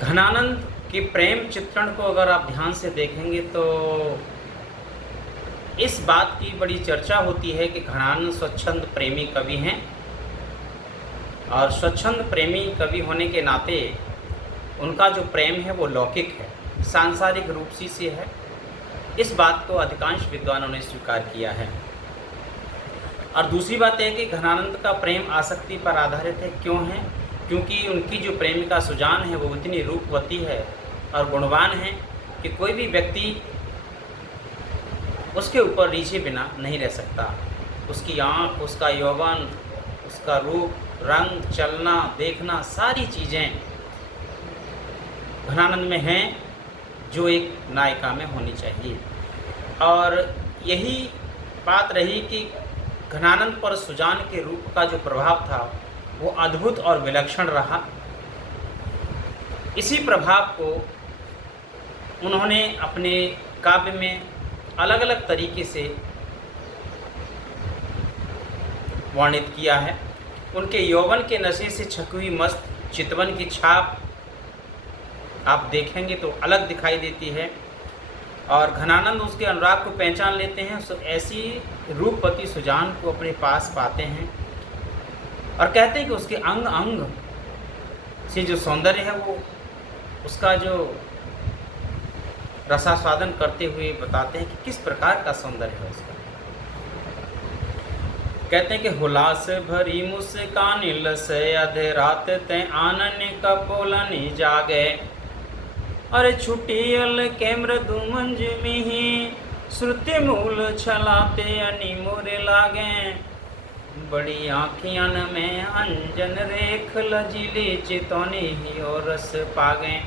घनानंद के प्रेम चित्रण को अगर आप ध्यान से देखेंगे तो इस बात की बड़ी चर्चा होती है कि घनानंद स्वच्छंद प्रेमी कवि हैं और स्वच्छंद प्रेमी कवि होने के नाते उनका जो प्रेम है वो लौकिक है, सांसारिक रूप से है। इस बात को अधिकांश विद्वानों ने स्वीकार किया है। और दूसरी बात है कि घनानंद का प्रेम आसक्ति पर आधारित है। क्यों है? क्योंकि उनकी जो प्रेमिका सुजान है वो इतनी रूपवती है और गुणवान है कि कोई भी व्यक्ति उसके ऊपर रीझे बिना नहीं रह सकता। उसकी आँख, उसका यौवन, उसका रूप, रंग, चलना, देखना, सारी चीज़ें घनानंद में हैं जो एक नायिका में होनी चाहिए। और यही बात रही कि घनानंद पर सुजान के रूप का जो प्रभाव था वो अद्भुत और विलक्षण रहा। इसी प्रभाव को उन्होंने अपने काव्य में अलग अलग तरीके से वर्णित किया है। उनके यौवन के नशे से छकी हुई मस्त चितवन की छाप आप देखेंगे तो अलग दिखाई देती है और घनानंद उसके अनुराग को पहचान लेते हैं। सो ऐसी रूपवती सुजान को अपने पास पाते हैं और कहते हैं कि उसके अंग अंग से जो सौंदर्य है वो उसका जो रसास्वादन करते हुए बताते हैं कि किस प्रकार का सौंदर्य है उसका। कहते हैं कि हुलास भरी मुस्कान लस अधे रात तय आनन कपोलनि जागे, अरे छुटियल के मृदु मंज मिहि श्रुति मूल छलाते अनि मोरे लागे, बड़ी आँखियन में अंजन रेख लजिली चितौनी ही और रस पागे,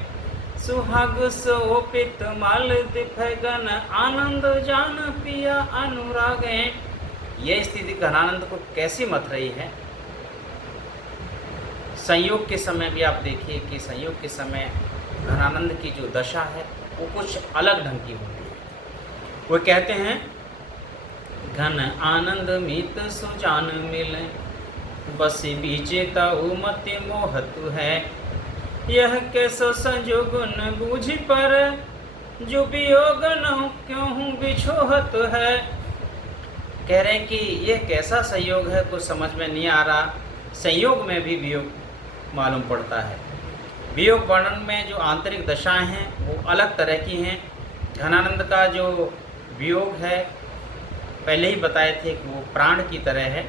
सुहाग सोपित माल दिफगन आनंद जान पिया अनुरागे। यह स्थिति घनानंद को कैसी मत रही है। संयोग के समय भी आप देखिए कि संयोग के समय घनानंद की जो दशा है वो कुछ अलग ढंग की होती है। वो कहते हैं घन आनंद मीत सुजान मिले, बस बीचे ताऊ मति मोहतु है, यह कैसो संजोग न बूझी पर, जो वियोग न क्यों बिछोहत है। कह रहे हैं कि यह कैसा संयोग है कुछ समझ में नहीं आ रहा। संयोग में भी वियोग मालूम पड़ता है। वियोग वर्णन में जो आंतरिक दशाएं हैं वो अलग तरह की हैं। घनानंद का जो वियोग है पहले ही बताए थे कि वो प्राण की तरह है।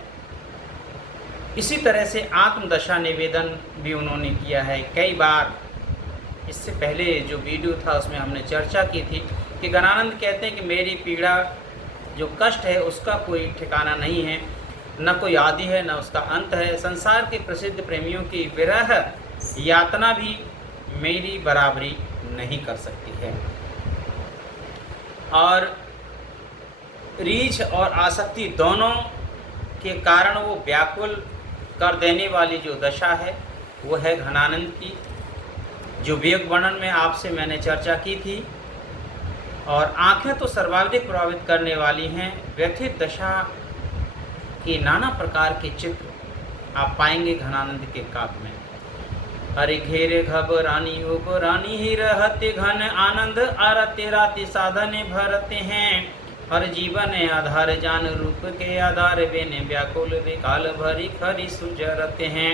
इसी तरह से आत्मदशा निवेदन भी उन्होंने किया है। कई बार इससे पहले जो वीडियो था उसमें हमने चर्चा की थी कि घनानंद कहते हैं कि मेरी पीड़ा जो कष्ट है उसका कोई ठिकाना नहीं है, न कोई आदि है न उसका अंत है। संसार के प्रसिद्ध प्रेमियों की विरह यातना भी मेरी बराबरी नहीं कर सकती है। और रीछ और आसक्ति दोनों के कारण वो व्याकुल कर देने वाली जो दशा है वो है घनानंद की, जो वियोग वर्णन में आपसे मैंने चर्चा की थी। और आँखें तो सर्वाधिक प्रभावित करने वाली हैं। व्यथित दशा के नाना प्रकार के चित्र आप पाएंगे घनानंद के काव्य में। अरे घेरे घबरानी उबरानी ही रहते घन आनंद आरते राति साधने भरते हैं, हर जीवन आधार जान रूप के आधार बेने व्याकुल विकाल भरी खरी सुजरते हैं।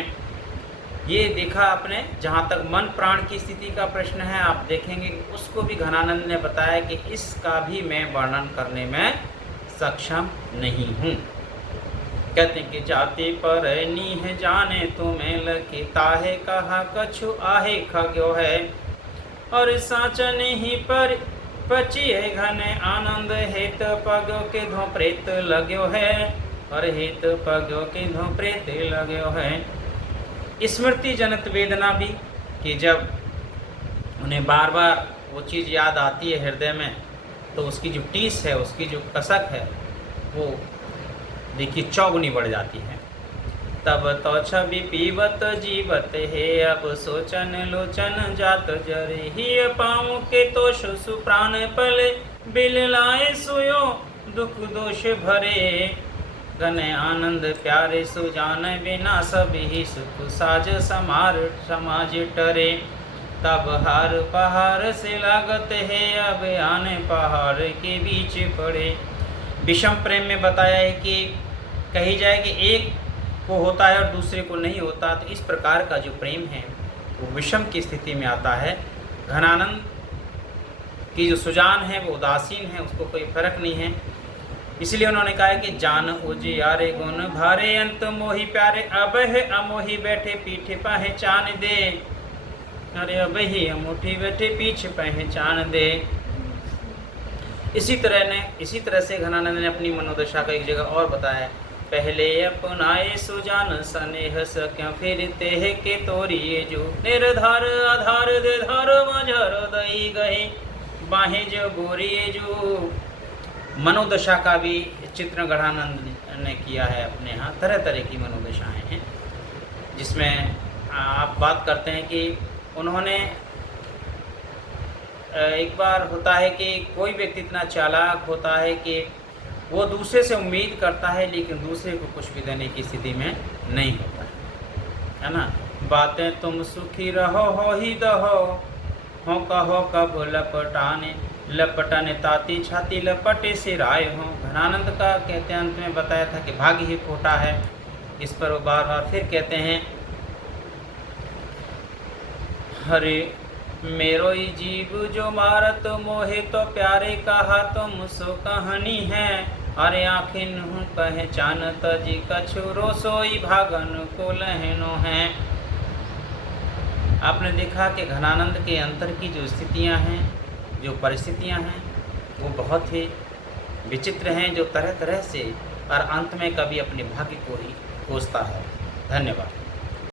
ये देखा आपने। जहाँ तक मन प्राण की स्थिति का प्रश्न है आप देखेंगे कि उसको भी घनानंद ने बताया कि इसका भी मैं वर्णन करने में सक्षम नहीं हूँ। कहते हैं कि जाति पर नीह जाने तुम्हें लकी ताहे कहा कछु आहे खग्यो है, और साचन ही पर पचिए घने आनंद हेत पगो के धो प्रेत लगयो है, और हेत पगो के धो प्रेत लगयो है। स्मृति जनित वेदना भी कि जब उन्हें बार बार वो चीज़ याद आती है हृदय में तो उसकी जो टीस है, उसकी जो कसक है वो देखिए चौगुनी बढ़ जाती है। तब तो छवि पीवत जीवत है, अब सोचन लोचन जात जरे ही पाऊँ के तोष सुप्राण पले बिल लाए सोयो दुख दोष भरे, गने आनंद प्यारे सुजान बिना सभी सुख साज समार समाज टरे। तब हार पहाड़ से लागत है, अब आने पहाड़ के बीच पड़े। विषम प्रेम में बताया है कि कही जाए कि एक को होता है और दूसरे को नहीं होता, तो इस प्रकार का जो प्रेम है वो विषम की स्थिति में आता है। घनानंद की जो सुजान है वो उदासीन है, उसको कोई फर्क नहीं है। इसलिए उन्होंने कहा है कि जान उजियारे गुण भारे, अंत मोही प्यारे, अब है अमोही बैठे पीछे पहचान दे। अरे अब ही अमोठी बैठे पीछे पहचान दे। इसी तरह से घनानंद ने अपनी मनोदशा का एक जगह और बताया है। पहले अपनाए सुजान स्नेह सक्या, फिर तेह के तोरिए जो, निर्धार आधार दे धार मझर दई गए, बाहें जो बोरिए जो। मनोदशा का भी चित्रण घनानंद ने किया है अपने यहाँ। तरह तरह की मनोदशाएं हैं, जिसमें आप बात करते हैं कि उन्होंने एक बार होता है कि कोई व्यक्ति इतना चालाक होता है कि वो दूसरे से उम्मीद करता है लेकिन दूसरे को कुछ भी देने की स्थिति में नहीं होता है ना। बातें तुम सुखी रहो हो ही दहो, हो कहो कब लपटाने, लपटाने ताती छाती लपटे सिराए हो। घनानंद का कहते हैं अंत में बताया था कि भाग्य ही खोटा है। इस पर वो बार बार फिर कहते हैं, हरे मेरो ही जीव जो मारत मोहे, तो प्यारे कहा तुम सो कहानी है। अरे आखिन हूँ पहचान तजी कछुरो, सोई भागन को लहनो है। आपने देखा कि घनानंद के अंतर की जो स्थितियाँ हैं, जो परिस्थितियाँ हैं, वो बहुत ही विचित्र हैं, जो तरह तरह से और अंत में कभी अपने भाग्य को ही कोसता है। धन्यवाद।